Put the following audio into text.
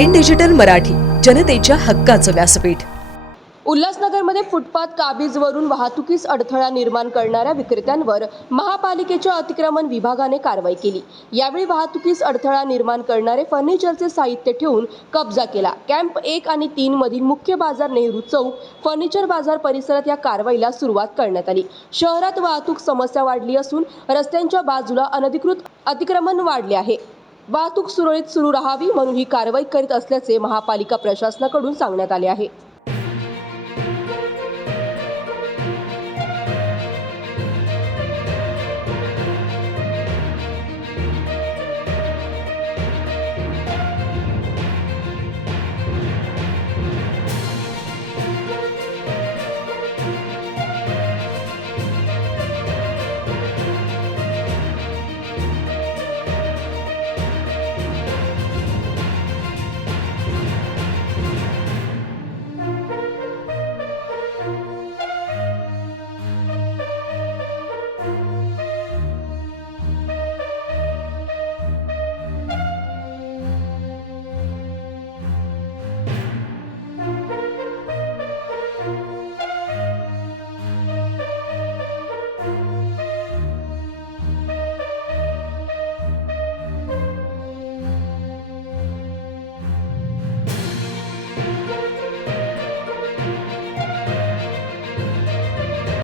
In digital Marathi, जनतेच्या हक्काचं व्यासपीठ। उल्हासनगरमध्ये फुटपाथ काबीजवरून वाहतुकीस अडथळा निर्माण करणाऱ्या विक्रेत्यांवर महापालिकेच्या अतिक्रमण विभागाने कारवाई केली। यावेळी वाहतुकीस अडथळा निर्माण करणारे फर्निचरचे साहित्य ठेवून कब्जा केला। कॅम्प 1 आणि 3 मधील मुख्य बाजार, नेहरू चौक, फर्निचर बाजार परिसरात या कारवाईला सुरुवात करण्यात आली। शहरात वाहतूक समस्या वाढली असून रस्त्यांच्या बाजूला अनधिकृत अतिक्रमण वाढले आहे। वाहतूक सुरळीत सुरू राहावी म्हणून ही कारवाई करीत असल्याचे महापालिका प्रशासनाकडून सांगण्यात आले आहे।